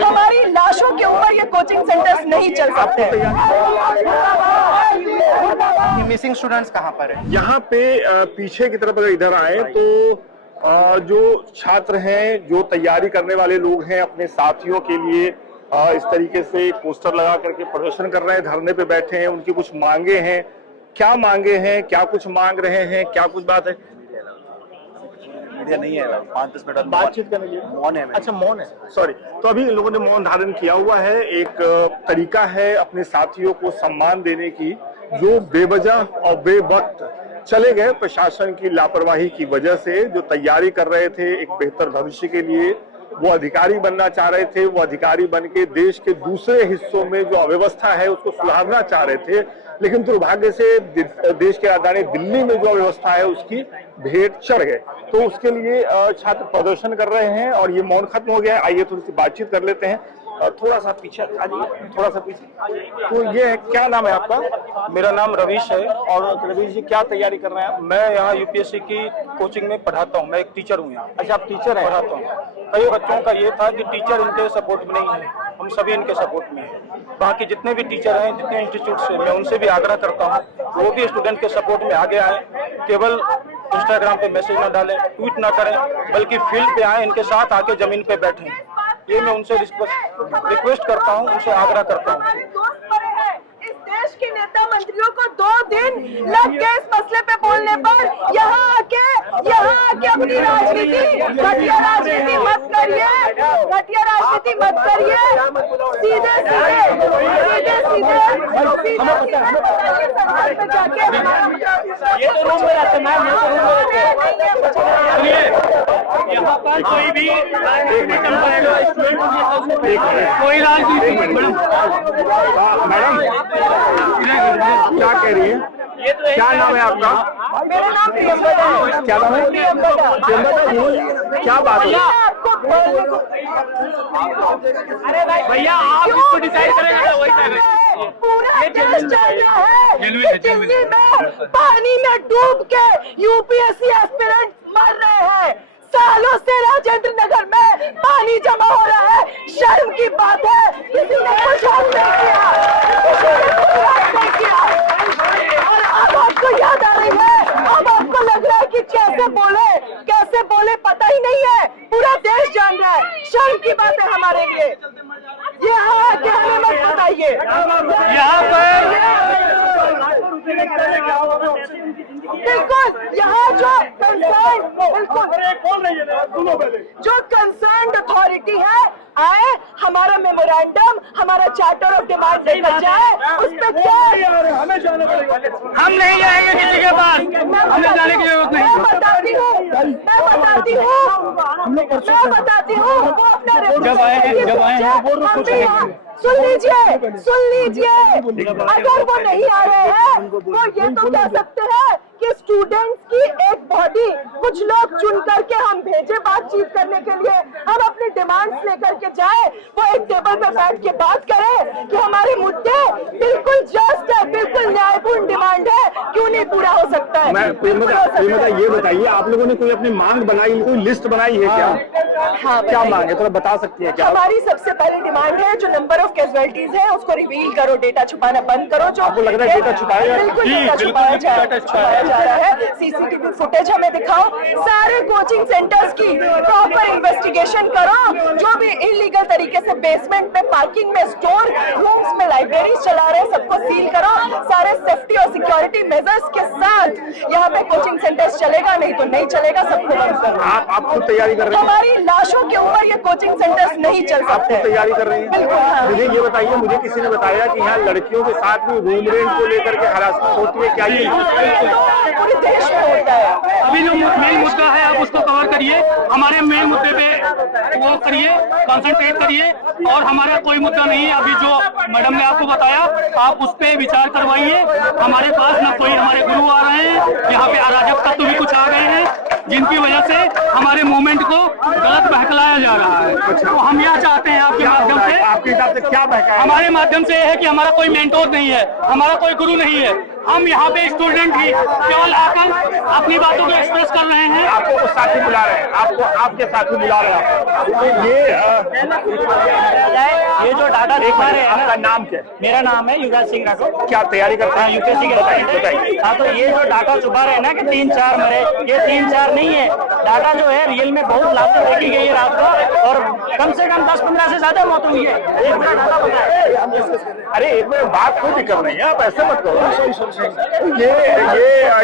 हमारी लाशों के ऊपर ये कोचिंग सेंटर्स नहीं चल सकते। मिसिंग स्टूडेंट्स कहाँ पर है? यहाँ पे पीछे की तरफ अगर इधर आए तो जो छात्र हैं, जो तैयारी करने वाले लोग हैं, अपने साथियों के लिए इस तरीके से पोस्टर लगा करके प्रदर्शन कर रहे हैं, धरने पे बैठे हैं। उनकी कुछ मांगे हैं। क्या मांगे हैं, क्या कुछ मांग रहे हैं, क्या कुछ बात है? मीडिया नहीं है, 5-10 मिनट बातचीत करने के लिए मौन है। अच्छा, मौन है, सॉरी। तो अभी इन लोगों ने मौन धारण किया हुआ है। एक तरीका है अपने साथियों को सम्मान देने की, जो बेवजह और बेवक्त चले गए प्रशासन की लापरवाही की वजह से, जो तैयारी कर रहे थे एक बेहतर भविष्य के लिए, वो अधिकारी बनना चाह रहे थे, वो अधिकारी बन के देश के दूसरे हिस्सों में जो अव्यवस्था है उसको सुधारना चाह रहे थे, लेकिन दुर्भाग्य से देश के राजधानी दिल्ली में जो अव्यवस्था है उसकी भेंट चढ़ गए। तो उसके लिए छात्र प्रदर्शन कर रहे हैं और ये मौन खत्म हो गया है। आइए थोड़ी सी बातचीत कर लेते हैं। थोड़ा सा पीछे आ जाइए, थोड़ा सा पीछे। तो ये क्या नाम है आपका? मेरा नाम रवीश है। और रवीश जी, क्या तैयारी कर रहे हैं आप? मैं यहाँ यूपीएससी की कोचिंग में पढ़ाता हूँ। मैं एक टीचर हूँ यहाँ। अच्छा, आप टीचर हैं? पढ़ाता हूँ। कई बच्चों का ये था कि टीचर इनके सपोर्ट में नहीं है, हम सभी इनके सपोर्ट में हैं। बाकी जितने भी टीचर हैं, जितने इंस्टीट्यूट से, मैं उनसे भी आग्रह करता हूँ वो भी स्टूडेंट के सपोर्ट में आगे आए। केवल इंस्टाग्राम पे मैसेज न डालें, ट्वीट ना करें, बल्कि फील्ड पे आए, इनके साथ आके जमीन पे बैठें। ये मैं उनसे रिक्वेस्ट करता हूँ, उनसे आग्रह करता हूँ। इस देश के नेता मंत्रियों को 2 दिन लग गए इस मसले पे बोलने पर। यहाँ आके अपनी राजनीति, घटिया राजनीति मत करिए, घटिया राजनीति मत करिए। सीधे ये तो रूम में रहते हैं, यहाँ पर कोई भी कोई राजनीति। मैडम क्या कह रही है? क्या नाम है आपका? मेरा नाम प्रियंवदा है। क्या नाम है? क्या बात है? अरे भैया, आप इसको डिसाइड करेंगे, वही करेंगे। पूरा देश चल रहा है कि दिल्ली में पानी में डूब के यूपीएससी एस्पिरेंट मर रहे हैं। सालों से राजेंद्र नगर में पानी जमा हो रहा है। शर्म की बात है, किसी ने कुछ हल नहीं किया, किसी ने कुछ हल नहीं किया। और अब आपको याद आ रही है, अब आपको लग रहा है कि कैसे बोले पता ही नहीं है। पूरा देश जान रहा है। शर्म की बात है हमारे लिए। ये आके हमें मत बताइए। यहाँ पर बिल्कुल, यहाँ जो कंसर्न अथॉरिटी है आए, हमारा मेमोरेंडम, हमारा चार्टर ऑफ डिमांड लेकर जाए, उस पर क्या हमें जाना पड़ेगा। हम नहीं जाएंगे किसी के पास, हमें जाने की जरूरत नहीं। मैं बताती हूँ वो अपना जब आए सुन लीजिए। अगर वो नहीं आ रहे हैं तो ये तो कह सकते हैं कि स्टूडेंट्स की एक बॉडी कुछ लोग चुन करके हम भेजे बातचीत करने के लिए, हम अपने डिमांड्स लेकर के जाए, वो एक टेबल पे बैठ के बात करें कि हमारे मुद्दे बिल्कुल जस्ट है, बिल्कुल न्यायपूर्ण डिमांड है, क्यों नहीं पूरा हो सकता है? ये बताइए, आप लोगों ने कोई अपनी मांग बनाई, कोई लिस्ट बनाई है क्या? हाँ, क्या मांग है, थोड़ा बता सकती है क्या? हमारी सबसे पहली डिमांड है जो नंबर ऑफ कैजुअलिटीज है उसको रिवील करो, डेटा छुपाना बंद करो। जो आपको लग रहा है डेटा छुपाया? बिल्कुल डेटा छुपाया जा रहा है। सीसीटीवी फुटेज हमें दिखाओ, सारे कोचिंग सेंटर्स की प्रॉपर इन्वेस्टिगेशन करो। जो भी इलीगल तरीके से बेसमेंट में, पार्किंग में, स्टोर रूम्स में लाइब्रेरी चला रहे हैं, सबको सील करो। सारे सेफ्टी और सिक्योरिटी मेजर्स के साथ यहाँ पे कोचिंग सेंटर्स चलेगा, नहीं तो नहीं चलेगा, सबको बंद करो। आप खुद तैयारी कर रहे हैं? हमारी लाशों के ऊपर ये कोचिंग सेंटर्स नहीं चल सकते। आप तैयारी कर रही हैं? बिल्कुल। हाँ। मुझे ये बताइए, मुझे किसी ने बताया कि यहाँ लड़कियों के साथ भी रूम रेंट को लेकर के हरासमेंट होती है, क्या ये पूरे देश में होता है? अभी जो मेन मुद्दा है आप उसको कवर करिए, हमारे मेन मुद्दे पे वो करिए, कंसंट्रेट करिए। और हमारा कोई मुद्दा नहीं है अभी जो मैडम ने आपको बताया, आप उस पर विचार करवाइए। हमारे पास न कोई हमारे गुरु आ रहे हैं, यहाँ पे अराजक तत्व भी कुछ आ गए हैं जिनकी वजह से हमारे मूवमेंट को गलत बहकलाया जा रहा है। तो हम यह चाहते हैं आपके माध्यम से, आपके हिसाब से से क्या बहका है? हमारे माध्यम से यह है कि हमारा कोई मेंटोर नहीं है, हमारा कोई गुरु नहीं है। हम यहाँ पे स्टूडेंट ही केवल आकर अपनी बातों को एक्सप्रेस कर रहे हैं। आपको वो साथी बुला रहे हैं, आपको आपके साथी बुला रहे हैं। ये जो डाटा दिखा रहे हैं, आपका नाम क्या है? मेरा नाम है युवराज सिंह राठौर। क्या तैयारी करते हैं? यूपीएससी के बताइए। हाँ, तो ये जो डाटा छुपा रहे हैं ना कि 3-4 मरे, ये 3-4 नहीं है। डाटा जो है रियल में बहुत लाशें देखी गई है रात को, और कम से कम 10-15 से ज्यादा मौत हुई है। एक पूरा डाटा पता है। अरे एक मिनट, बात कोई दिक्कत नहीं है, आप ऐसे मत करो। ये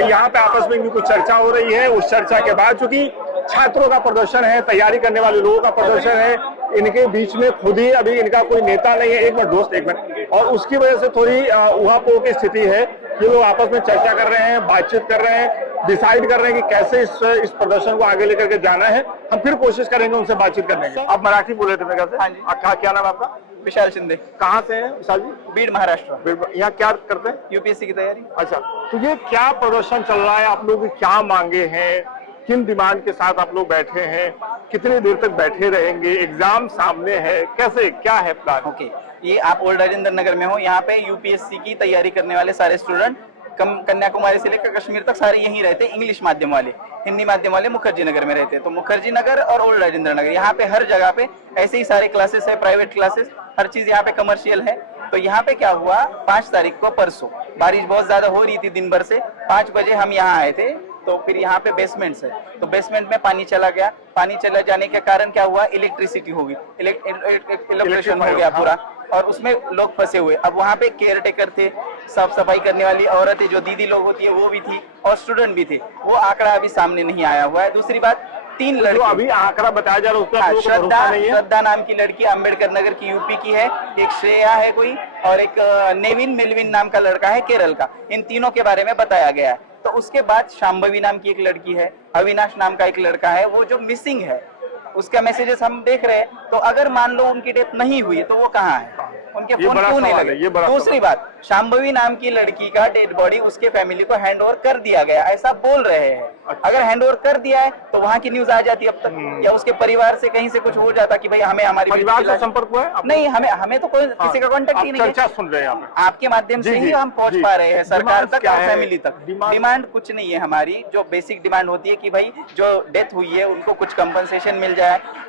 यहाँ पे आपस में भी कुछ चर्चा हो रही है। उस चर्चा के बाद चूंकि छात्रों का प्रदर्शन है, तैयारी करने वाले लोगों का प्रदर्शन है, इनके बीच में खुद ही अभी इनका कोई नेता नहीं है। एक मिनट दोस्त, एक मिनट। और उसकी वजह से थोड़ी उहापोह की स्थिति है। ये लोग आपस में चर्चा कर रहे हैं, बातचीत कर रहे हैं, डिसाइड कर रहे हैं कि कैसे इस प्रदर्शन को आगे लेकर के जाना है। हम फिर कोशिश करेंगे उनसे बातचीत करने की। आप मराठी बोल रहे थे मेरे ख्याल से? हाँ जी। क्या नाम है आपका? विशाल शिंदे। कहाँ से हैं विशाल जी? बीड़, महाराष्ट्र। यहाँ क्या करते हैं? यूपीएससी की तैयारी। अच्छा, तो ये क्या प्रदर्शन चल रहा है? आप लोग की क्या मांगे हैं? किन डिमांड के साथ आप लोग बैठे हैं? कितनी देर तक बैठे रहेंगे? एग्जाम सामने है, कैसे क्या है प्लान? ओके, ये आप ओल्ड राजेंद्र नगर में हो। यहाँ पे यूपीएससी की तैयारी करने वाले सारे स्टूडेंट कन्याकुमारी से लेकर कश्मीर तक सारे यहीं रहते। इंग्लिश माध्यम वाले, हिंदी माध्यम वाले मुखर्जी नगर में रहते हैं। तो मुखर्जी नगर और ओल्ड राजेंद्र नगर, यहाँ पे हर जगह पे ऐसे ही सारे क्लासेस है, प्राइवेट क्लासेस, हर चीज यहाँ पे कमर्शियल है। तो यहाँ पे क्या हुआ, 5 तारीख को परसों बारिश बहुत ज्यादा हो रही थी दिन भर से। 5 बजे हम यहाँ आए थे, तो फिर यहाँ पे बेसमेंट है, तो बेसमेंट में पानी चला गया। पानी चला जाने के कारण क्या हुआ, इलेक्ट्रिसिटी हो गई, इलेक्ट्रिशियन हो गया पूरा, और उसमें लोग फंसे हुए। अब वहाँ पे केयर टेकर थे, साफ सफाई करने वाली औरतें जो दीदी लोग होती है वो भी थी, और स्टूडेंट भी थे। वो आंकड़ा अभी सामने नहीं आया हुआ है। दूसरी बात, 3 लड़की, अभी आंकड़ा बताया जा रहा है, उसका श्रद्धा नाम की लड़की अम्बेडकर नगर की यूपी की है, एक श्रेया है कोई, और एक नेविन मेलविन नाम का लड़का है केरल का। इन तीनों के बारे में बताया गया है। तो उसके बाद शांभवी नाम की एक लड़की है, अविनाश नाम का एक लड़का है, वो जो मिसिंग है, उसका मैसेजेस हम देख रहे हैं। तो अगर मान लो उनकी डेथ नहीं हुई तो वो कहाँ है, उनके फोन क्यों नहीं लगे? दूसरी बात, शांभवी नाम की लड़की का डेड बॉडी उसके फैमिली को हैंड ओवर कर दिया गया, ऐसा बोल रहे हैं। अगर हैंड ओवर कर दिया है तो वहाँ की न्यूज आ जाती अब तक, या उसके परिवार से कहीं से कुछ हो जाता कि भाई हमें हमारी परिवार से संपर्क हुआ है? नहीं, हमें तो कोई किसी का कॉन्टेक्ट ही नहीं है। चर्चा सुन रहे हैं आपके माध्यम से ही हम पहुंच पा रहे हैं सरकार तक और फैमिली तक। डिमांड कुछ नहीं है हमारी, जो बेसिक डिमांड होती है कि भाई जो डेथ हुई है उनको कुछ कंपनसेशन मिल जाए।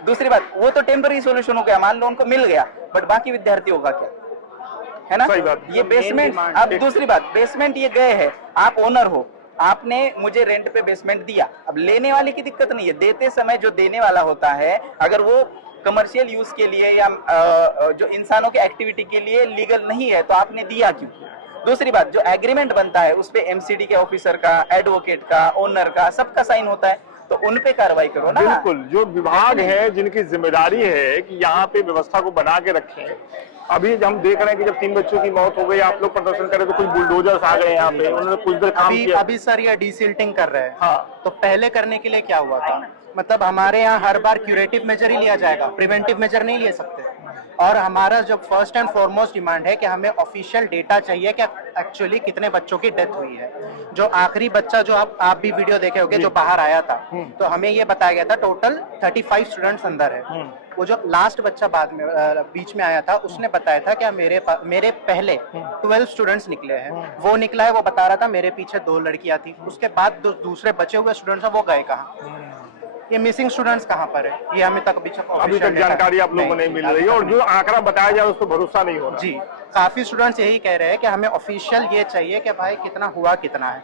दूसरी बात, वो तो टेम्पररी सोल्यूशन हो गया, मान लो उनको मिल गया, बट बाकी विद्यार्थियों का क्या है ना? ये बेसमेंट, अब दूसरी बात, बेसमेंट ये गए हैं, आप ओनर हो, आपने मुझे रेंट पे बेसमेंट दिया। अब लेने वाले की दिक्कत नहीं है, देते समय जो देने वाला होता है, अगर वो कमर्शियल यूज के लिए या जो इंसानों के एक्टिविटी के लिए लीगल नहीं है तो आपने दिया क्यों? दूसरी बात, जो एग्रीमेंट बनता है उस पे एमसीडी के ऑफिसर का, एडवोकेट का, ओनर का, सबका साइन होता है, तो उन पे कार्रवाई करो ना। बिल्कुल, जो विभाग है जिनकी जिम्मेदारी है कि यहाँ पे व्यवस्था को बना के रखें। अभी हम देख रहे हैं कि जब 3 बच्चों की मौत हो गई, आप लोग प्रदर्शन करे तो कुछ बुलडोजर्स आ गए यहाँ पे, उन्होंने कुछ देर काम किया। अभी सर ये डीसिल्टिंग कर रहे हैं। हाँ, तो पहले करने के लिए क्या हुआ था, मतलब हमारे यहाँ हर बार क्यूरेटिव मेजर ही लिया जाएगा, प्रिवेंटिव मेजर नहीं ले सकते। और हमारा जो फर्स्ट एंड फॉरमोस्ट डिमांड है कि हमें ऑफिशियल डेटा चाहिए कि एक्चुअली कितने बच्चों की डेथ हुई है। जो आखिरी बच्चा जो आप भी वीडियो देखे होंगे जो बाहर आया था, तो हमें ये बताया गया था टोटल 35 स्टूडेंट्स अंदर है। वो जो लास्ट बच्चा बाद में बीच में आया था, उसने बताया था कि मेरे पहले 12 स्टूडेंट्स निकले हैं। वो निकला है, वो बता रहा था मेरे पीछे 2 लड़कियां थी। उसके बाद दूसरे बचे हुए स्टूडेंट्स हैं, वो गए कहाँ? ये मिसिंग स्टूडेंट्स कहाँ पर है, ये हमें तक अभी तक जानकारी आप लोगों को नहीं मिल रही है, और जो आंकड़ा बताया जाए उस पर भरोसा नहीं हो रहा। जी, काफी स्टूडेंट्स यही कह रहे हैं कि हमें ऑफिशियल ये चाहिए कि भाई कितना हुआ कितना है।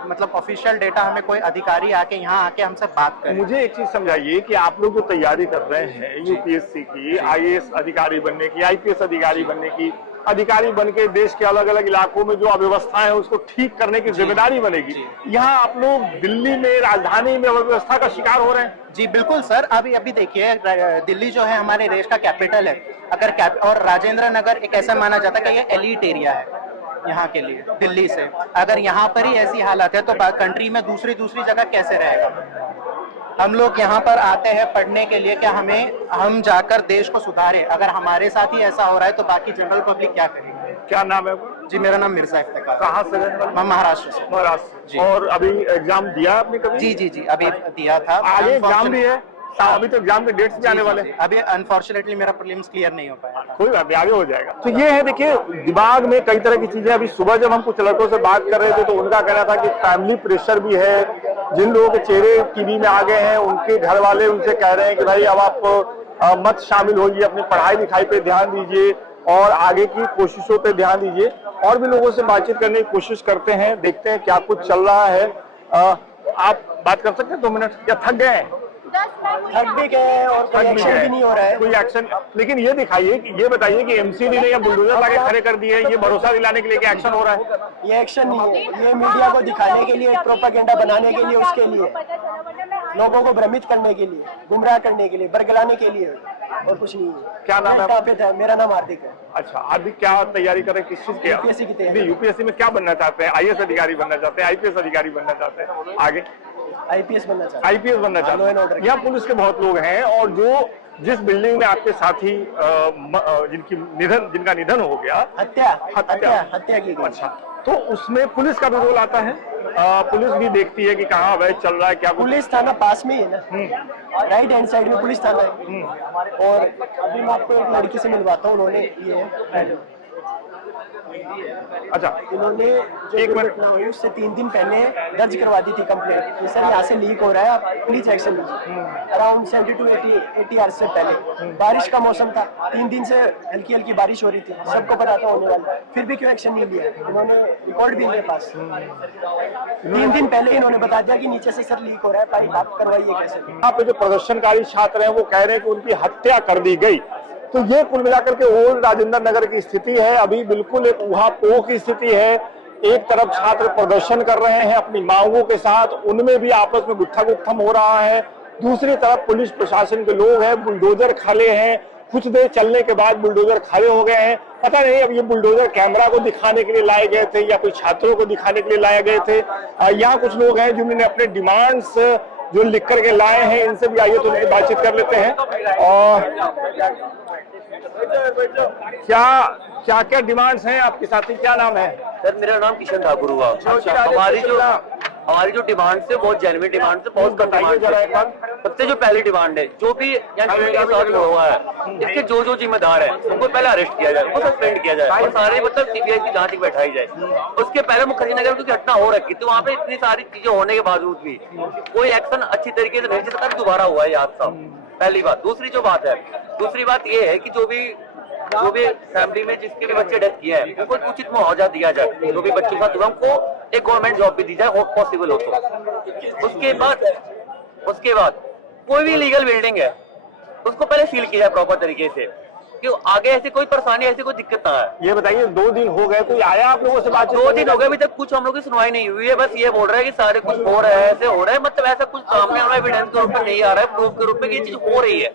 मतलब ऑफिशियल डेटा, हमें कोई अधिकारी आके यहाँ आके हमसे बात करे। मुझे एक चीज समझाइए कि आप लोग जो तैयारी कर रहे हैं यूपीएससी की, आईएएस अधिकारी बनने की, आईपीएस अधिकारी बनने की, अधिकारी बन के देश के अलग अलग इलाकों में जो अव्यवस्था है उसको ठीक करने की जिम्मेदारी बनेगी। यहाँ आप लोग दिल्ली में, राजधानी में अव्यवस्था का शिकार हो रहे हैं। जी बिल्कुल सर, अभी देखिए, दिल्ली जो है हमारे देश का कैपिटल है, अगर और राजेंद्र नगर एक ऐसा माना जाता है कि ये एलीट एरिया है यहाँ के लिए दिल्ली से। अगर यहाँ पर ही ऐसी हालत है तो कंट्री में दूसरी जगह कैसे रहेगा? हम लोग यहाँ पर आते हैं पढ़ने के लिए, क्या हम जाकर देश को सुधारें। अगर हमारे साथ ही ऐसा हो रहा है तो बाकी जनरल पब्लिक क्या करेगी? क्या नाम है? जी मेरा नाम मिर्जा इफ्तिकार। कहाँ से? मैं महाराष्ट्र से। महाराष्ट्र। और अभी एग्जाम दिया आपने कभी? जी अभी दिया था। आगे एग्जाम भी है, अभी तो एग्जाम के डेट्स भी आने वाले हैं। अभी अनफॉर्चुनेटली मेरा प्रीलिम्स क्लियर नहीं हो पाया था। कोई बात नहीं, आगे हो जाएगा। तो ये है, देखिए दिमाग में कई तरह की चीजें। अभी सुबह जब हम कुछ लड़कों से बात कर रहे थे तो उनका कहना था कि फैमिली प्रेशर भी है, जिन लोगों के चेहरे टीवी में आ गए हैं उनके घर वाले उनसे कह रहे हैं कि भाई अब आप मत शामिल होइए, अपनी पढ़ाई लिखाई पे ध्यान दीजिए और आगे की कोशिशों पे ध्यान दीजिए। और भी लोगों से बातचीत करने की कोशिश करते हैं, देखते हैं क्या कुछ चल रहा है। आप बात कर सकते हैं 2 मिनट? या थक गए हैं? थक भी गए और कोई एक्शन भी नहीं हो रहा है। कोई एक्शन, लेकिन ये दिखाइए कि ये बताइए कि एमसीडी ने या बुलडोजर लाके खड़े कर दिए, ये भरोसा दिलाने के लिए कि एक्शन हो रहा है? ये एक्शन नहीं है, ये मीडिया को दिखाने के लिए, प्रोपेगेंडा बनाने के लिए, उसके लिए लोगों को भ्रमित करने के लिए, गुमराह करने के लिए, बरगलाने के लिए, और कुछ नहीं है। क्या नाम है? कहाँ पे था? मेरा नाम हार्दिक है। अच्छा, हार्दिक क्या तैयारी कर रहे हैं, किस चीज की? यूपीएससी की तैयारी। यूपीएससी में क्या बनना चाहते हैं? आईएएस अधिकारी बनना चाहते हैं, आईपीएस अधिकारी बनना चाहते हैं, आगे आईपीएस बनना चाहते हैं। आईपीएस बनना चाहते हैं। यहाँ पुलिस के बहुत लोग हैं और जो जिस बिल्डिंग में आपके साथी जिनका निधन हो गया, हत्या की गई। अच्छा, तो उसमें पुलिस का भी रोल आता है? पुलिस भी देखती है कि कहाँ अवैध चल रहा है, क्या? पुलिस थाना पास में ही है ना, राइट हैंड साइड में पुलिस थाना है। और अभी मैं आपको एक लड़की से मिलवाता हूँ, उन्होंने ये अच्छा, इन्होंने जो एक मिनट घटना हुई उससे 3 दिन पहले दर्ज करवा दी थी कंप्लेंट कि सर यहाँ से लीक हो रहा है, आप प्लीज एक्शन लीजिए। अराउंड 70 to 80 आवर्स से पहले बारिश का मौसम था, 3 दिन से हल्की हल्की बारिश हो रही थी, सबको पता था होने वाला, फिर भी क्यों एक्शन नहीं लिया? इन्होंने रिकॉर्ड भी मेरे पास, 3 दिन पहले इन्होंने बता दिया कि नीचे से सर लीक हो रहा है, पाइप आप करवाइए कैसे। यहाँ पे जो प्रदर्शनकारी छात्र हैं वो कह रहे हैं कि उनकी हत्या कर दी गई। तो ये कुल मिलाकर के ओल्ड राजेंद्र नगर की स्थिति है। अभी बिल्कुल एक ऊहापोह की स्थिति है। एक तरफ छात्र प्रदर्शन कर रहे हैं अपनी मांगों के साथ, उनमें भी आपस में गुत्था गुत्थम हो रहा है। दूसरी तरफ पुलिस प्रशासन के लोग हैं, बुलडोजर खड़े हैं, कुछ देर चलने के बाद बुलडोजर खड़े हो गए हैं। पता नहीं अब ये बुलडोजर कैमरा को दिखाने के लिए लाए गए थे या कोई छात्रों को दिखाने के लिए लाए गए थे। यहाँ कुछ लोग हैं जिन्होंने अपने डिमांड्स जो लिख करके लाए हैं, इनसे भी आइए तो उनकी बातचीत कर लेते हैं। और क्या डिमांड्स हैं आपके साथी? क्या नाम है? सर मेरा नाम किशन ठाकुर हुआ। हमारी जो डिमांड है बहुत जेन्युइन डिमांड है, बहुत डिमांड। सबसे जो पहली डिमांड है, जो भी यहाँ के साथ हुआ है, इसके जो जिम्मेदार है उनको पहले अरेस्ट किया जाए, उनको सस्पेंड किया जाए और सारे मतलब सीबीआई की जांच बैठाई जाए। उसके पहले मुखर्जी नगर की घटना हो रखी थी, वहाँ पे इतनी सारी चीजें होने के बावजूद भी कोई एक्शन अच्छी तरीके से नहीं चलता, दोबारा हुआ है हादसा। पहली बात। दूसरी बात ये है कि जो भी फैमिली में जिसके भी बच्चे डेथ किए हैं उनको उचित मुआवजा दिया जाए, जो भी बच्चों के साथ हुआ उनको एक गवर्नमेंट जॉब भी दी जाए, हो पॉसिबल हो तो। उसके बाद कोई भी लीगल बिल्डिंग है उसको पहले सील किया जाए प्रॉपर तरीके से, कि आगे ऐसी कोई परेशानी, ऐसी कोई दिक्कत ना है। ये बताइए 2 दिन हो गए, कोई आया आप लोगों से बातचीत? 2 दिन हो गए, अभी तक कुछ हम लोग की सुनवाई नहीं हुई है। बस ये बोल रहा है कि सारे कुछ हो रहा है, ऐसे हो रहा है, मतलब ऐसा कुछ सामने हमें एविडेंस के रूप में नहीं आ रहा है, प्रूफ के रूप में कि ये चीज हो रही है।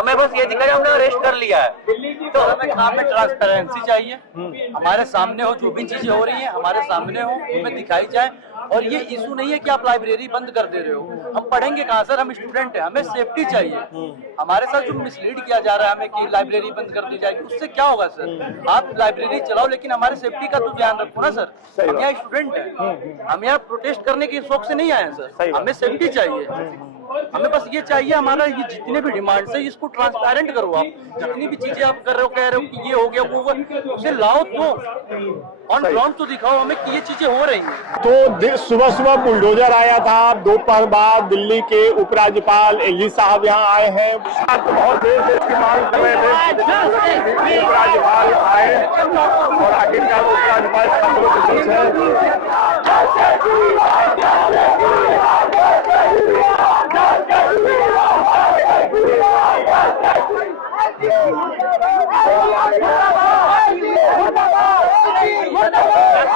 हमें बस ये दिखा हमने अरेस्ट कर लिया है। तो हमें ट्रांसपेरेंसी चाहिए, हमारे सामने हो, जो भी चीजें हो रही हैं हमारे सामने हो, हमें दिखाई जाए। और ये इशू नहीं है कि आप लाइब्रेरी बंद कर दे रहे हो, हम पढ़ेंगे कहाँ सर? हम स्टूडेंट हैं, हमें सेफ्टी चाहिए। हमारे साथ जो मिसलीड किया जा रहा है हमें कि लाइब्रेरी बंद कर दी जाएगी, उससे क्या होगा सर? आप लाइब्रेरी चलाओ लेकिन हमारे सेफ्टी का तो ध्यान रखो ना सर। हम यहाँ स्टूडेंट हैं, हम यहाँ प्रोटेस्ट करने के शौक से नहीं आए हैं सर, हमें सेफ्टी चाहिए। हमें बस ये चाहिए, हमारा ये जितने भी डिमांड है इसको ट्रांसपेरेंट करो। आप जितनी भी चीजें आप कर रहे हो, कह रहे हो कि ये हो गया वो, उसे लाओ तो ऑन ग्राउंड तो दिखाओ हमें कि ये चीजें हो रही हैं। तो सुबह बुलडोजर आया था, दोपहर बाद दिल्ली के उपराज्यपाल एलजी साहब यहाँ आए हैं। बहुत देर से इसकी मांग कर रहे थे, उपराज्यपाल आए और आखिरकार उपराज्यपाल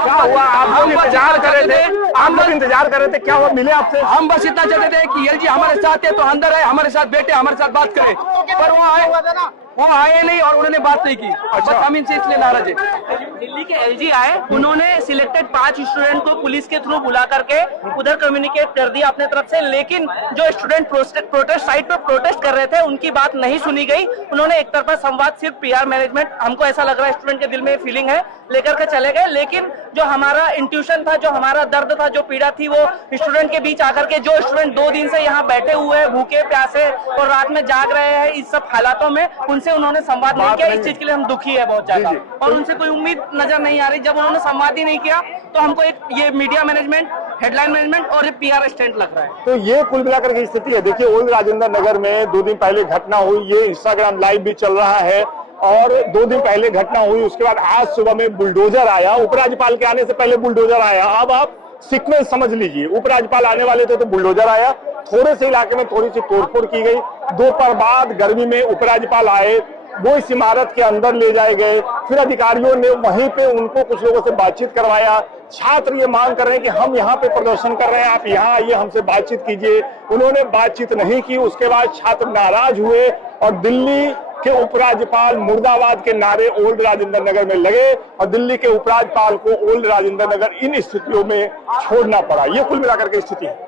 क्या हुआ? आप लोग इंतजार कर रहे थे, क्या हुआ? मिले आपसे? हम बस इतना चाहते थे कि एलजी हमारे साथ है तो अंदर है, हमारे साथ बैठे, हमारे साथ बात करे, पर वो आए नहीं और उन्होंने बात नहीं की। बस हम इनसे इसलिए नाराज है। दिल्ली के एलजी आए, उन्होंने सिलेक्टेड 5 स्टूडेंट को पुलिस के थ्रू बुला करके उधर कम्युनिकेट कर दिया अपने तरफ से, लेकिन जो स्टूडेंट प्रोटेस्ट साइट पे प्रोटेस्ट कर रहे थे उनकी बात नहीं सुनी गई। उन्होंने एक तरफा संवाद सिर्फ पीआर मैनेजमेंट, हमको ऐसा लग रहा है स्टूडेंट के दिल में फीलिंग है, लेकर के चले गए। लेकिन जो हमारा इंट्यूशन था, जो हमारा दर्द था, जो पीड़ा थी, वो स्टूडेंट के बीच आकर के, जो स्टूडेंट 2 दिन से यहाँ बैठे हुए हैं भूखे प्यासे और रात में जाग रहे हैं इस सब हालातों में, उनसे उन्होंने संवाद नहीं किया। इस चीज के लिए हम दुखी है बहुत ज्यादा, और उनसे कोई उम्मीद नजर नहीं आ रही। जब उन्होंने संवाद ही नहीं किया तो हमको एक ये मीडिया मैनेजमेंट, हेडलाइन मैनेजमेंट और ये पीआर स्टंट लग रहा है। तो ये कुल मिलाकर की स्थिति है। देखिए, ओल्ड राजेंद्र नगर में 2 दिन पहले घटना हुई, ये इंस्टाग्राम लाइव भी चल रहा है, और 2 दिन पहले घटना हुई, उसके बाद आज सुबह में बुलडोजर आया। उपराज्यपाल के आने से पहले बुलडोजर आया। अब आप सीक्वेंस समझ लीजिए, उपराज्यपाल आने वाले थे तो बुलडोजर आया, थोड़े से इलाके में थोड़ी सी तोड़फोड़ की गई, दोपहर बाद गर्मी में उपराज्यपाल आए, वो इस इमारत के अंदर ले जाए गए, फिर अधिकारियों ने वहीं पे उनको कुछ लोगों से बातचीत करवाया। छात्र ये मांग कर रहे हैं कि हम यहाँ पे प्रदर्शन कर रहे हैं, आप यहाँ आइए, हमसे बातचीत कीजिए। उन्होंने बातचीत नहीं की। उसके बाद छात्र नाराज हुए और दिल्ली के उपराज्यपाल मुर्दाबाद के नारे ओल्ड राजेंद्र नगर में लगे, और दिल्ली के उपराज्यपाल को ओल्ड राजेंद्र नगर इन स्थितियों में छोड़ना पड़ा। ये कुल मिलाकर के स्थिति है।